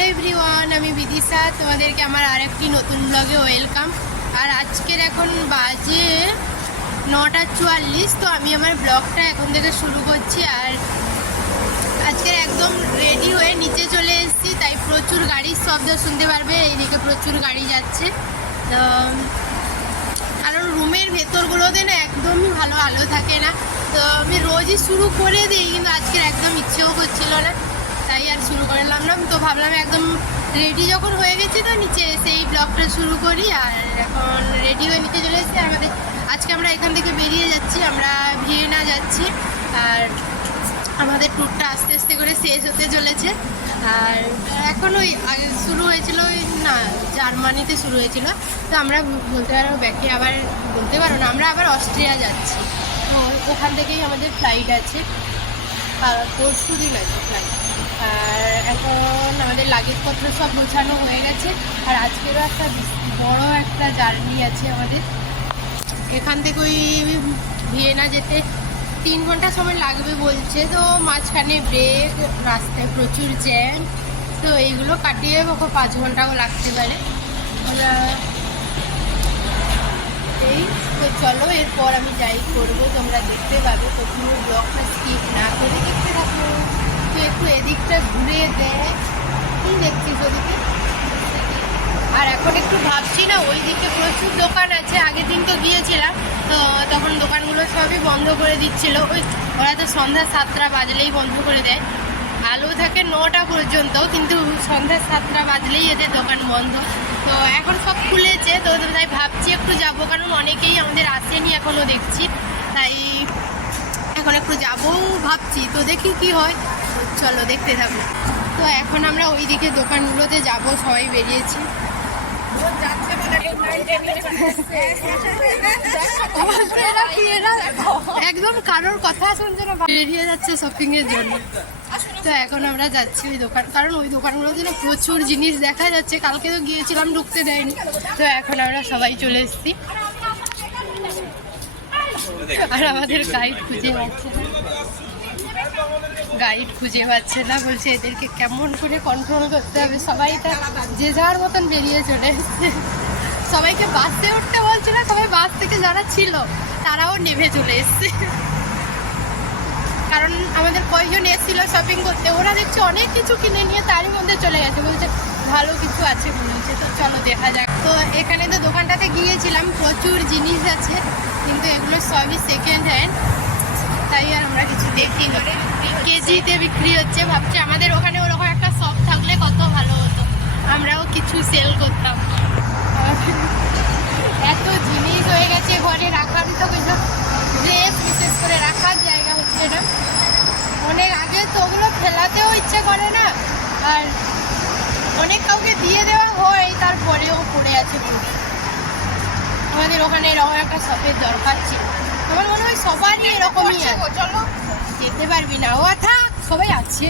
Hello everyone, আমি বিদিশা। তোমাদেরকে আমার আরেকটি নতুন ব্লগে ওয়েলকাম। আর আজকের এখন বাজে 9:44। তো আমি আমার ব্লগটা এখন থেকে শুরু করছি। আর আজকের একদম রেডি হয়ে নিচে চলে এসেছি, তাই প্রচুর গাড়ির শব্দ শুনতে পারবে। এইদিকে প্রচুর গাড়ি যাচ্ছে, তো কারণ রুমের ভেতরগুলোতে না একদমই ভালো আলো থাকে না। তো আমি রোজই শুরু করে দিই, কিন্তু আজকের একদম ইচ্ছেও করছিল না, তাই আর শুরু করলাম না। তো ভাবলাম একদম রেডি যখন হয়ে গেছি তো নিচে সেই ব্লগটা শুরু করি। আর এখন রেডি হয়ে নিচে চলে এসেছি। আজকে আমরা এখান থেকে বেরিয়ে যাচ্ছি, আমরা ভিয়েনা যাচ্ছি। আর আমাদের ট্যুরটা আস্তে আস্তে করে শেষ হতে চলেছে। আর এখন ওই শুরু হয়েছিল জার্মানিতে শুরু হয়েছিল। তো আমরা বলতে পারো ব্যাকে আবার বলতে পারো না, আমরা আবার অস্ট্রিয়া যাচ্ছি। তো ওখান থেকেই আমাদের ফ্লাইট আছে, আর পরশু দিন আছে ফ্লাইট। আর এখন আমাদের লাগেজপত্র সব গোছানো হয়ে গেছে। আর আজকেরও একটা বড় একটা জার্নি আছে আমাদের। এখান থেকে ওই ভিয়েনা যেতে 3 ঘন্টা সময় লাগবে বলছে। তো মাঝখানে ব্রেক, রাস্তায় প্রচুর জ্যাম, তো এইগুলো কাটিয়ে 5 ঘন্টাও লাগতে পারে। আমরা এই তো চলো, এরপর আমি যাই করবো, তোমরা দেখতে পাবে। প্রথমে ব্লগটা স্কিপ না করে দেখতে থাকো। তো একটু এদিকটা ঘুরে দেয়, কি দেখছিস ওদিকে? আর এখন একটু ভাবছি না, ওই দিকে প্রচুর দোকান আছে। আগের দিন তো গিয়েছিলাম, তো তখন দোকানগুলো সবই বন্ধ করে দিচ্ছিল। ওরা তো সন্ধ্যা 7টা বাজলেই বন্ধ করে দেয়। আলো থাকে 9টা পর্যন্ত, কিন্তু সন্ধ্যা 7টা বাজলেই এদের দোকান বন্ধ। তো এখন সব খুলেছে, তো তাই ভাবছি একটু যাবো, কারণ অনেকেই আমাদের আসেনি এখনও দেখছি। তাই এখন একটু যাবো ভাবছি, তো দেখি কি হয়। চলো দেখতে থাকবো। তো এখন আমরা ওই দিকে দোকানগুলোতে যাব, সবাই বেরিয়েছি। একদম কারোর কথা শুনছে না, বেরিয়ে যাচ্ছে শপিং এর জন্য। তো এখন আমরা যাচ্ছি ওই দোকান, কারণ ওই দোকানগুলোতে না প্রচুর জিনিস দেখা যাচ্ছে। কালকে তো গিয়েছিলাম, ঢুকতে দেয়নি। তো এখন আমরা সবাই চলে এসেছি। আর আমাদের গাইড খুঁজে পাচ্ছে না, বলছে এদেরকে কেমন করে কন্ট্রোল করতে হবে। সবাই তো যে যার মতন বেরিয়ে চলে এসছে। সবাইকে বাসে উঠতে বলছিল, সবাই বাস থেকে যারা ছিল তারাও নেমে চলে এসছে। কারণ আমাদের কয়েকজন এসেছিল শপিং করতে, ওরা দেখছে অনেক কিছু কিনে নিয়ে তারই মধ্যে চলে গেছে, বলছে ভালো কিছু আছে বলছে। তো চলো দেখা যাক। তো এখানে তো দোকানটাতে গিয়েছিলাম, প্রচুর জিনিস আছে, কিন্তু এগুলো সবই সেকেন্ড হ্যান্ড, তাই আর আমরা কিছু দেখি করে কেজিতে বিক্রি হচ্ছে। ভাবছি আমাদের ওখানে ওরকম একটা শপ থাকলে কত ভালো হতো, আমরাও কিছু সেল করতাম। এত জিনিস হয়ে গেছে ঘরে রাখার, তো কিছু ড্রেস বিশেষ করে রাখার জায়গা হচ্ছে না। অনেক আগে তো ওগুলো ফেলাতেও ইচ্ছে করে না, আর অনেক কাউকে দিয়ে দেওয়া হয়, তারপরেও পড়ে আছে পুরো। আমাদের ওখানে এরকম একটা শপের দরকার ছিল। আমার মনে হয় সবারই এরকমই আছে। চলো যেতে পারবি না, ও থাক, সবাই আছে।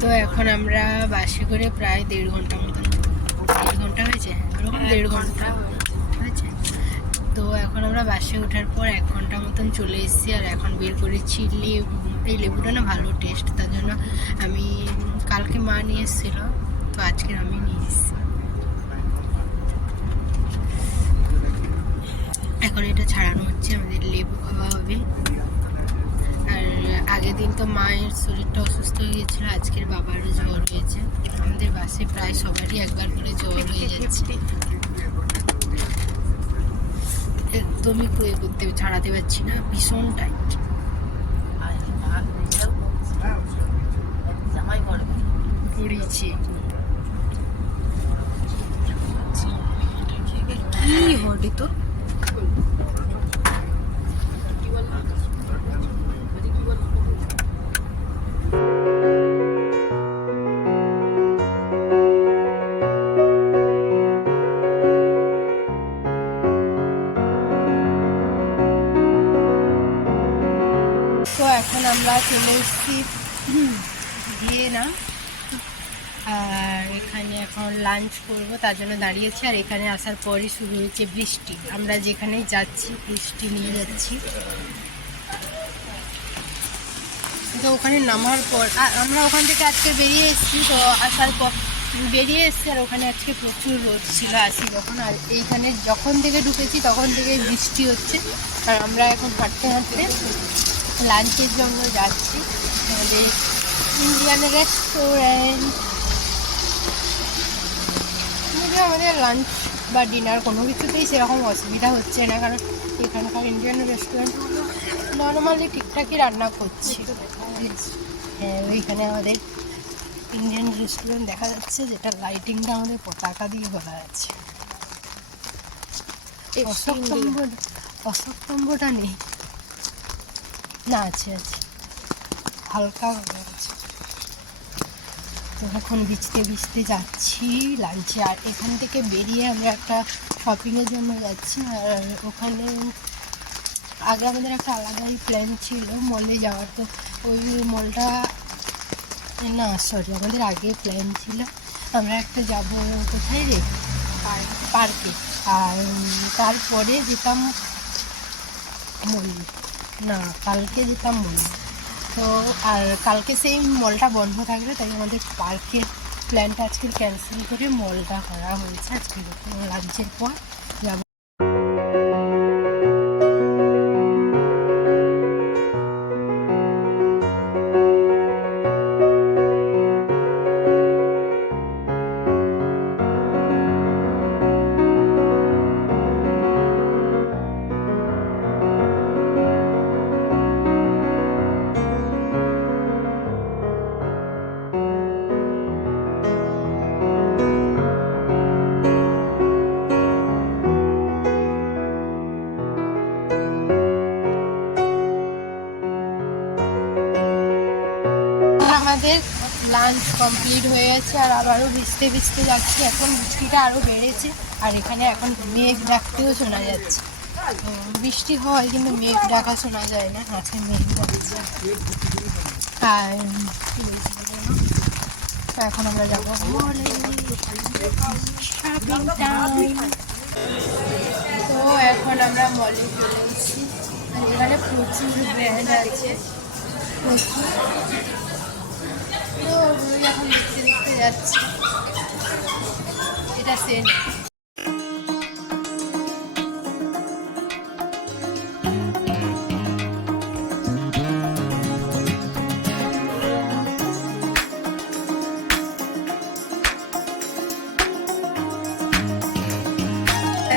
তো এখন আমরা বাসে করে প্রায় 1.5 ঘন্টা মতন, 1 ঘন্টা হয়েছে, ওরকম 1.5 ঘন্টা হয়েছে। তো এখন আমরা বাসে ওঠার পর 1 ঘন্টা মতন চলে এসেছি। আর এখন বের করেছি লেবু। এই লেবুটা না ভালো টেস্ট, তার জন্য আমি কালকে মা নিয়ে এসেছিলো, তো আজকে আমি নিয়ে এসেছি। এখন এটা ছাড়ানো হচ্ছে, আমাদের লেবু খাওয়া হবে। আর আগের দিন তো মায়ের শরীরটা অসুস্থ হয়ে গেছিলো, আজকের বাবারও জ্বর হয়েছে। আমাদের বাসে প্রায় সবারই একবার করে জ্বর হয়ে যাচ্ছে। একদমই করতে ছাড়াতে পারছি না, ভীষণ টাইট পড়েছি। কি হবে তো, এখন আমরা চলে এসেছি ভিয়েনা। আর এখানে এখন লাঞ্চ করব, তার জন্য দাঁড়িয়েছি। আর এখানে আসার পরই শুরু হয়েছে বৃষ্টি। আমরা যেখানেই যাচ্ছি বৃষ্টি নিয়ে যাচ্ছি। তো ওখানে নামার পর আমরা ওখান থেকে আজকে বেরিয়ে এসেছি। তো আসার পর বেরিয়ে এসেছি আর ওখানে আজকে প্রচুর রোদ ছিল আসি যখন। আর এইখানে যখন থেকে ঢুকেছি তখন থেকে বৃষ্টি হচ্ছে। আর আমরা এখন হাঁটতে হাঁটতে লাঞ্চের জন্য যাচ্ছি আমাদের ইন্ডিয়ান রেস্টুরেন্ট। আমাদের লাঞ্চ বা ডিনার কোনো কিছুতেই সেরকম অসুবিধা হচ্ছে না, কারণ এখানকার ইন্ডিয়ান রেস্টুরেন্টগুলো নর্মালি ঠিকঠাকই রান্না করছে। হ্যাঁ, ওইখানে আমাদের ইন্ডিয়ান রেস্টুরেন্ট দেখা যাচ্ছে, যেটা লাইটিংটা আমাদের পতাকা দিয়ে করা আছে। অশোকস্তম্ভটা নেই, না আছে আছে, হালকা হয়ে আছে। তো এখন ভিজতে ভিজতে যাচ্ছি লাঞ্চে। আর এখান থেকে বেরিয়ে আমরা একটা শপিংয়ের জন্য যাচ্ছি। আর ওখানে আগে আমাদের একটা আলাদাই প্ল্যান ছিল মলে যাওয়ার। তো ওই মলটা না, সরি, আমাদের আগে প্ল্যান ছিল আমরা একটা যাব কোথায় রে, পার্কে। আর তারপরে যেতাম মল, না কালকে যেতাম মল। তো আর কালকে সেই মলটা বন্ধ থাকবে, তাই আমাদের পার্কের প্ল্যানটা আজকে ক্যান্সেল করে মলটা করা হয়েছে। আজকে লাঞ্চের পর যাব। আমাদের লাঞ্চ কমপ্লিট হয়ে গেছে আর আবারও ভিজতে ভিজতে যাচ্ছি। এখন বৃষ্টিটা আরও বেড়েছে আর এখানে এখন মেঘ ডাকতেও শোনা যাচ্ছে। বৃষ্টি হয় কিন্তু মেঘ ডাকা শোনা যায় না, হাতে মেঘ ডাকছে। আর এখন আমরা যাবো তো এখন আমরা মলে চলে এসেছি। এখানে প্রচুর ব্র্যান্ড আছে, প্রচুর। তো এখন দেখতে দেখতে যাচ্ছি, এটা সেন্ট।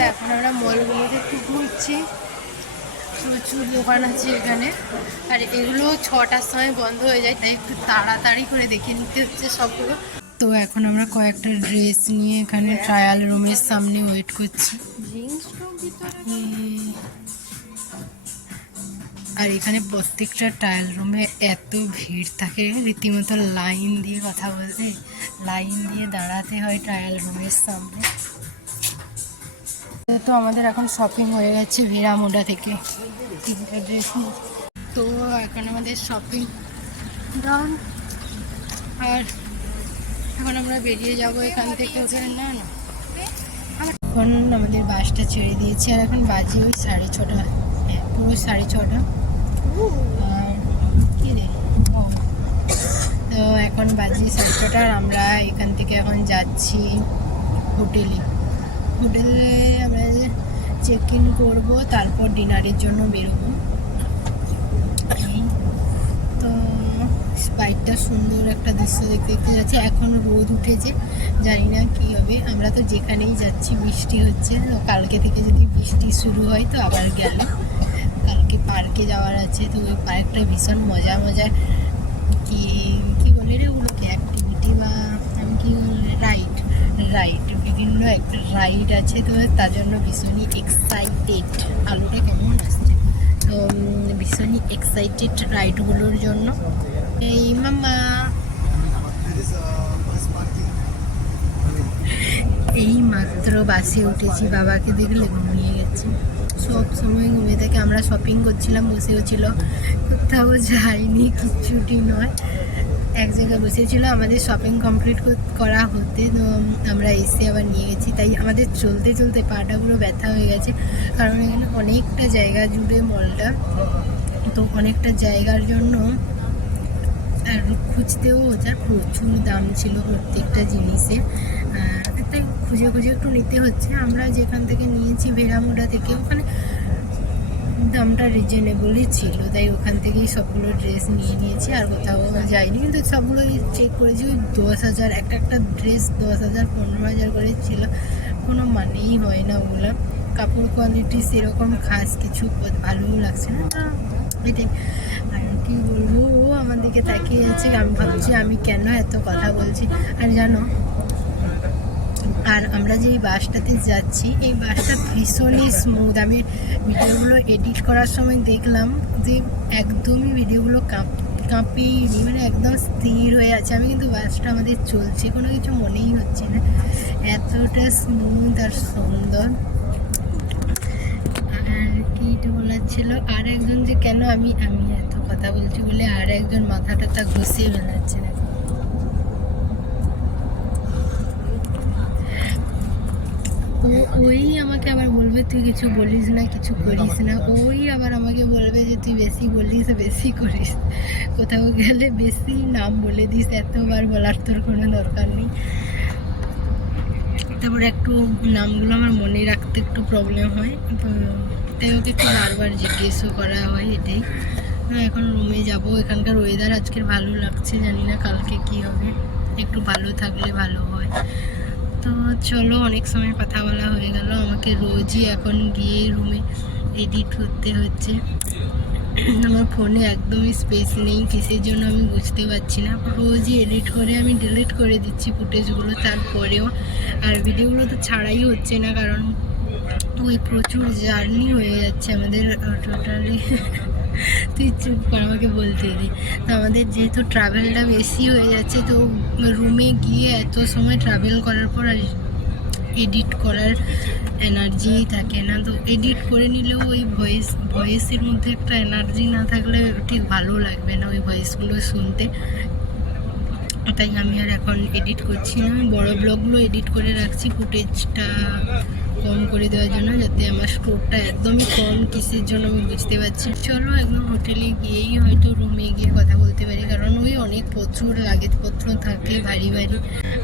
এখন আমরা মলগুলোতে একটু ঘুরছি, প্রচুর দোকান আছে এখানে। আর এগুলো 6টার সময় বন্ধ হয়ে যায়, তাই একটু তাড়াতাড়ি করে দেখে নিতে হচ্ছে সবগুলো। তো এখন আমরা কয়েকটা ড্রেস নিয়ে এখানে ট্রায়াল রুমের সামনে ওয়েট করছি। আর এখানে প্রত্যেকটা ট্রায়াল রুমে এত ভিড় থাকে, রীতিমতো লাইন দিয়ে কথা বলতে, লাইন দিয়ে দাঁড়াতে হয় ট্রায়াল রুমের সামনে। তো আমাদের এখন শপিং হয়ে গেছে ভেরামোডা থেকে 3টা ড্রেস নিয়ে। তো এখন আমাদের শপিং ডান। আর এখন আমরা বেরিয়ে যাব এখান থেকে। ওখানে না না এখন আমাদের বাসটা ছেড়ে দিয়েছে আর এখন বাজে ওই 6:30, পুরো 6:30। আর কী রে, তো এখন বাজে 6:30 আর আমরা এখান থেকে এখন যাচ্ছি হোটেলে আমরা চেক ইন করবো, তারপর ডিনারের জন্য বেরোবো। তো বাইকটা সুন্দর একটা দৃশ্য দেখতে দেখতে যাচ্ছে। এখন রোদ উঠেছে, জানি না কী হবে। আমরা তো যেখানেই যাচ্ছি বৃষ্টি হচ্ছে। কালকে থেকে যদি বৃষ্টি শুরু হয় তো আবার গেল। কালকে পার্কে যাওয়ার আছে, তো ওই পার্কটা ভীষণ মজার কি বলে রে ওগুলোকে, অ্যাক্টিভিটি বা আমি কি বলে, রাইড বিভিন্ন একটা রাইড আছে। তো তার জন্য ভীষণই এক্সাইটেড। আলোটা কেমন আসছে, তো ভীষণই এক্সাইটেড রাইডগুলোর জন্য। এই মামা এই মাত্র বাসে উঠেছি, বাবাকে দেখলে ঘুমিয়ে গেছে। সব সময় ঘুমিয়ে থাকে। আমরা শপিং করছিলাম, বসেও ছিল, কোথাও যাইনি, কিচ্ছুটি নয়, এক জায়গায় বসেছিল। আমাদের শপিং কমপ্লিট করা হতে তো আমরা এসে আবার নিয়ে গেছি। তাই আমাদের চলতে চলতে পাটা পুরো ব্যথা হয়ে গেছে, কারণ এখানে অনেকটা জায়গা জুড়ে মলটা। তো অনেকটা জায়গার জন্য আর খুঁজতেও যার প্রচুর দাম ছিল প্রত্যেকটা জিনিসের, তাই খুঁজে খুঁজে একটু নিতে হচ্ছে। আমরা যেখান থেকে নিয়েছি ভেড়ামুড়া থেকে, ওখানে দামটা রিজনেবলই ছিল, তাই ওখান থেকেই সবগুলো ড্রেস নিয়ে নিয়েছি, আর কোথাও যাইনি। কিন্তু সবগুলোই চেক করেছি, ওই 10,000 একটা একটা ড্রেস 10,000 15,000 করে ছিল, কোনো মানেই হয় না ওগুলো। কাপড় কোয়ালিটি সেরকম খাস কিছু ভালোও লাগছে না, এটাই। আর কি বলবো, ও আমার দিকে তাকিয়ে আছে, আমি ভাবছি আমি কেন এত কথা বলছি। আর জানো, আর আমরা যে এই বাসটাতে যাচ্ছি, এই বাসটা ভীষণই স্মুথ। আমি ভিডিওগুলো এডিট করার সময় দেখলাম যে একদমই ভিডিওগুলো কাঁপিনি, মানে একদম স্থির হয়ে আছে। আমি কিন্তু বাসটা আমাদের চলছে, কোনো কিছু মনেই হচ্ছে না, এতটা স্মুথ আর সুন্দর। আর কি বলার ছিল, আর একজন যে কেন আমি এত কথা বলছি বলে আর একজন মাথাটা ঘুষিয়ে বেড়াচ্ছে না। ওই আমাকে আবার বলবে তুই কিছু বলিস না, কিছু করিস না। ওই আবার আমাকে বলবে যে তুই বেশি বলিস, বেশি করিস, কোথাও গেলে বেশি নাম বলে দিস, এতবার বলার তোর কোনো দরকার নেই। তারপরে একটু নামগুলো আমার মনে রাখতে একটু প্রবলেম হয়, তাই ওকে একটু বারবার জিজ্ঞেসও করা হয়, এটাই। এখন রুমে যাব। এখানকার ওয়েদার আজকের ভালো লাগছে, জানি না কালকে কি হবে, একটু ভালো থাকলে ভালো হয়। তো চলো, অনেক সময় কথা বলা হয়ে গেল। আমাকে রোজই এখন গিয়ে রুমে এডিট করতে হচ্ছে। আমার ফোনে একদমই স্পেস নেই, কিসের জন্য আমি বুঝতে পারছি না। রোজই এডিট করে আমি ডিলিট করে দিচ্ছি ফুটেজগুলো, তারপরেও। আর ভিডিওগুলো তো ছাড়াই হচ্ছে না, কারণ ওই প্রচুর জার্নি হয়ে যাচ্ছে আমাদের টোটালি। তুই চুপ কর, আমাকে বলতে দে। তো আমাদের যেহেতু ট্রাভেলটা বেশি হয়ে যাচ্ছে, তো রুমে গিয়ে এত সময় ট্রাভেল করার পর আর এডিট করার এনার্জি থাকে না। তো এডিট করে নিলেও ওই ভয়েসের মধ্যে একটা এনার্জি না থাকলে ঠিক ভালো লাগবে না ওই ভয়েসগুলো শুনতে। তাই আমি আর এখন এডিট করছি না, আমি বড়ো ব্লগগুলো এডিট করে রাখছি ফুটেজটা কম করে দেওয়ার জন্য, যাতে আমার স্টোরটা একদমই কম, কিসের জন্য আমি বুঝতে পারছি। চলো, একদম হোটেলে গিয়েই হয়তো রুমে গিয়ে কথা বলতে পারি, কারণ ওই অনেক প্রচুর লাগেজপত্র থাকে ভারী ভারী।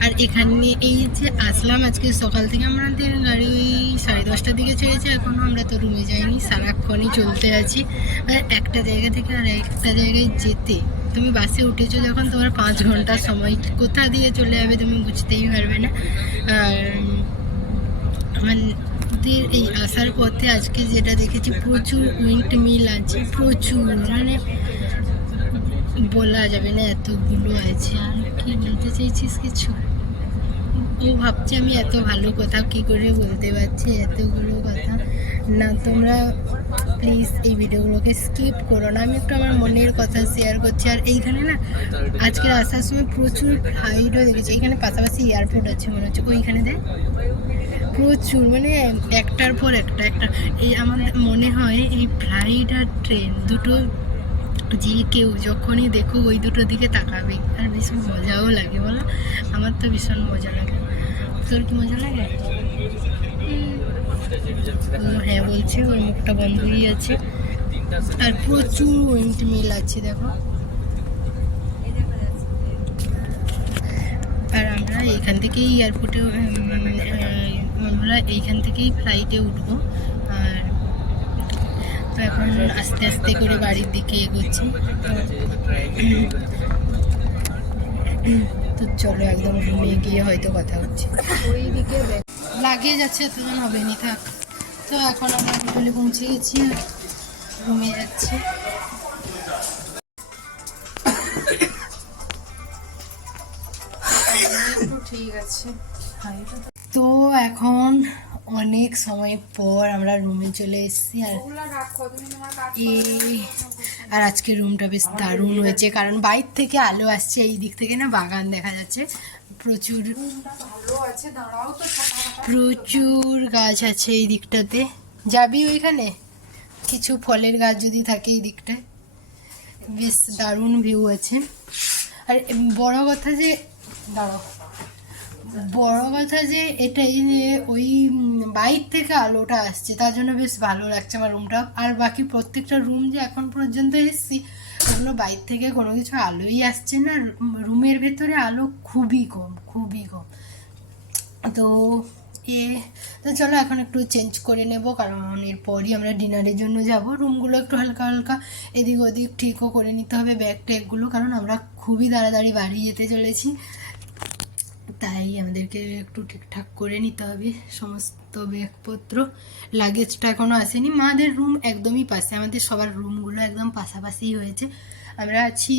আর এখানে এই যে আসলাম আজকে সকাল থেকে, আমাদের গাড়ি ওই 10:30টার দিকে ছেড়েছে, এখনও আমরা তো রুমে যাইনি, সারাক্ষণই চলতে আছি। আর একটা জায়গা থেকে আর একটা জায়গায় যেতে, তুমি বাসে উঠেছো যখন, তোমার 5 ঘন্টা সময় কোথা দিয়ে চলে যাবে তুমি বুঝতেই পারবে না। আর আমাদের এই আসার পথে আজকে যেটা দেখেছি, প্রচুর উইন্ড মিল আছে, প্রচুর, মানে বলা যাবে না এতগুলো আছে। আর কি বলতে চাইছিস কিছু? ও ভাবছে আমি এত ভালো কথা কী করে বলতে পারছি, এতগুলো কথা না। তোমরা প্লিজ এই ভিডিওগুলোকে স্কিপ করো না, আমি একটু আমার মনের কথা শেয়ার করছি। আর এইখানে না আজকের আসার সময় প্রচুর ফ্লাইটও দেখেছি, এখানে পাশাপাশি এয়ারপোর্ট আছে মনে হচ্ছে, ওইখানে দেখ প্রচুর, মানে একটার পর একটা। এই আমার মনে হয় এই ফ্লাইট আর ট্রেন দুটো যে কেউ যখনই দেখো ওই দুটোর দিকে তাকাবে, আর ভীষণ মজাও লাগে, বলো? আমার তো ভীষণ মজা লাগে। তোর কি মজা লাগে? হ্যাঁ বলছে, ওর মুখটা বন্ধই আছে। আর প্রচুর উইন্ড মিল আছে, দেখো। আর আমরা এইখান থেকেই এয়ারপোর্টে, আমরা এইখান থেকেই ফ্লাইটে উঠবো। আর এখন আস্তে আস্তে করে বাড়ির দিকে এগোচ্ছি। তো চলো, একদম রুমে গিয়ে হয়তো কথা হচ্ছে। ওই দিকে লাগিয়ে যাচ্ছে, তখন হবে নি, থাক। তো এখন আমরা হোটেলে পৌঁছে গেছি, রুমে যাচ্ছি। ঠিক আছে। তো এখন অনেক সময় পর আমরা রুমে চলে এসেছি। আর আজকে রুমটা বেশ দারুণ হয়েছে, কারণ বাইর থেকে আলো আসছে, এই দিক থেকে না বাগান দেখা যাচ্ছে, প্রচুর প্রচুর গাছ আছে এই দিকটাতে। যাবি ওইখানে? কিছু ফলের গাছ যদি থাকে এই দিকটায়, বেশ দারুণ ভিউ আছে। আর বড় কথা যে এটাই যে ওই বাইর থেকে আলোটা আসছে, তার জন্য বেশ ভালো লাগছে আমার রুমটা। আর বাকি প্রত্যেকটা রুম যে এখন পর্যন্ত এসেছি, এগুলো বাইরে থেকে কোনো কিছু আলোই আসছে না, রুমের ভেতরে আলো খুবই কম, খুবই কম। তো এ তো চলো এখন একটু চেঞ্জ করে নেব, কারণ এরপরই আমরা ডিনারের জন্য যাব। রুমগুলো একটু হালকা হালকা এদিক ওদিক ঠিকও করে নিতে হবে, ব্যাগ ট্যাগগুলো, কারণ আমরা খুবই তাড়াতাড়ি বাড়ি যেতে চলেছি, তাই আমাদেরকে একটু ঠিকঠাক করে নিতে হবে সমস্ত ব্যাগপত্র। লাগেজটা এখনও আসেনি। মাদের রুম একদমই পাশে, আমাদের সবার রুমগুলো একদম পাশাপাশি হয়েছে। আমরা আছি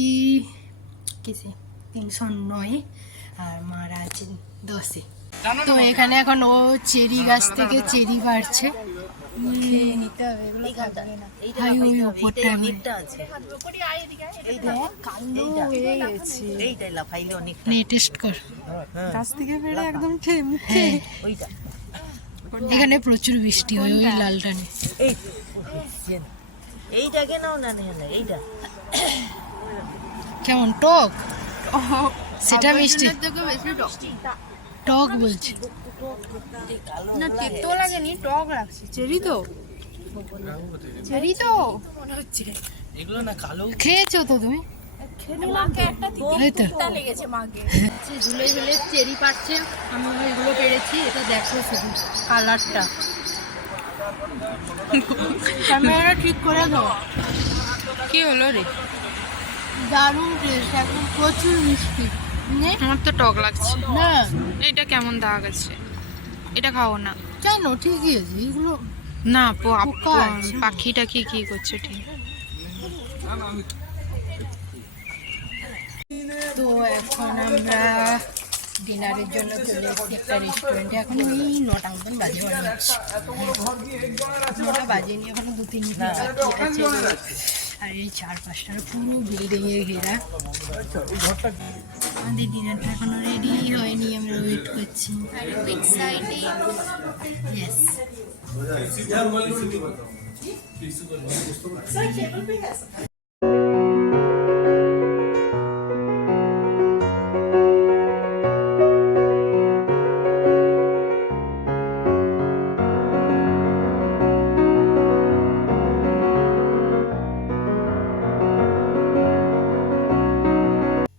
কিসে 309, আর মারা আছে 10-এ। তো এখানে এখন ও চেরি গাছ থেকে চেরি পাড়ছে, নিতে হবে, এগুলো খাবে না। ভাই ওই উপরটা টেস্ট কর, গাছ থেকে ফেলে একদম মুখে। এখানে প্রচুর বৃষ্টি হয়, ওই লালটা নে, এইটাকে নাও না, এইটা কেমন টক? সেটা মিষ্টি, টক বলছি না, তেতো লাগেনি, টক লাগছে। চেরি তো, চেরি তো মনে হচ্ছে। এগুলো না কালো। খেয়েছো তো তুমি? এই তো লেগেছে মাকে। ঝুলে ঝুলে চেরি পাচ্ছে, আমি এগুলো পেরেছি। এটা দেখো শুধু কালারটা, ক্যামেরা ঠিক করে দাও। কি হলো রে? দারুণ টেস্ট, একদম প্রচুর মিষ্টি। আমার তো টক লাগছে না এটা কেমন দাগ আছে, এটা খাও না। কেন? ঠিকই আছে এগুলো। না পোকা আছে। পাখিটা কি করছে ঠিক। তো এখন আমরা ডিনারের জন্য চলে এসেছি একটা রেস্টুরেন্টে। এখন ওই 9টা মতন বাজে, 9টা বাজেনি, এখনো 2-3 মিনিট বাকি আছে। আর এই 4-5টার পুরো বিল্ডিংয়ে ঘেরা। আমাদের ডিনারটা এখনো রেডি হয়নি, আমরা ওয়েট করছি। ইয়েস।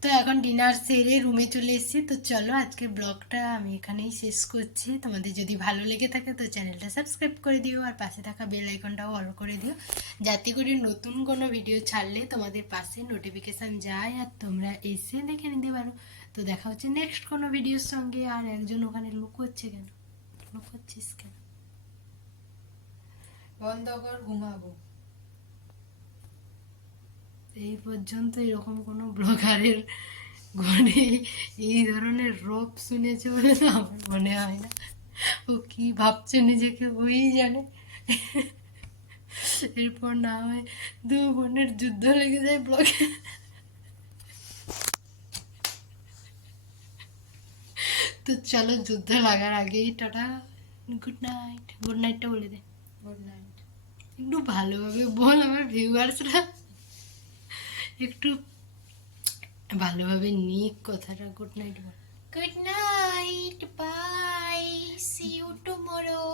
তো এখন ডিনার সেরে রুমে চলে এসেছি। তো চলো আজকে ব্লগটা আমি এখানেই শেষ করছি। তোমাদের যদি ভালো লেগে থাকে তো চ্যানেলটা সাবস্ক্রাইব করে দিও, আর পাশে থাকা বেল আইকনটাও অল করে দিও, যাতে করে নতুন কোনো ভিডিও ছাড়লে তোমাদের পাশে নোটিফিকেশান যায় আর তোমরা এসে দেখে নিতে পারো। তো দেখা হচ্ছে নেক্সট কোনো ভিডিওর সঙ্গে। আর একজন ওখানে লুকোচ্ছে কেন? লুকোচ্ছিস কেন? বন্ধ কর, ঘুমাবো। এই পর্যন্ত এরকম কোনো ব্লগারের ঘরে এই ধরনের রোপ শুনেছে বলে না আমার মনে হয় না। ও কি ভাবছে নিজেকে ওই জানে। এরপর না হয় 2 বোনের যুদ্ধ লেগে যায় ব্লগে। তো চলো, যুদ্ধ লাগার আগেই টাটা, গুড নাইট। গুড নাইটটা বলে দে। গুড নাইট একটু ভালোভাবে বল, আমার ভিউয়ার্সরা একটু ভালোভাবে নিক কথাটা। গুড নাইট বল। Good night, bye, see you tomorrow.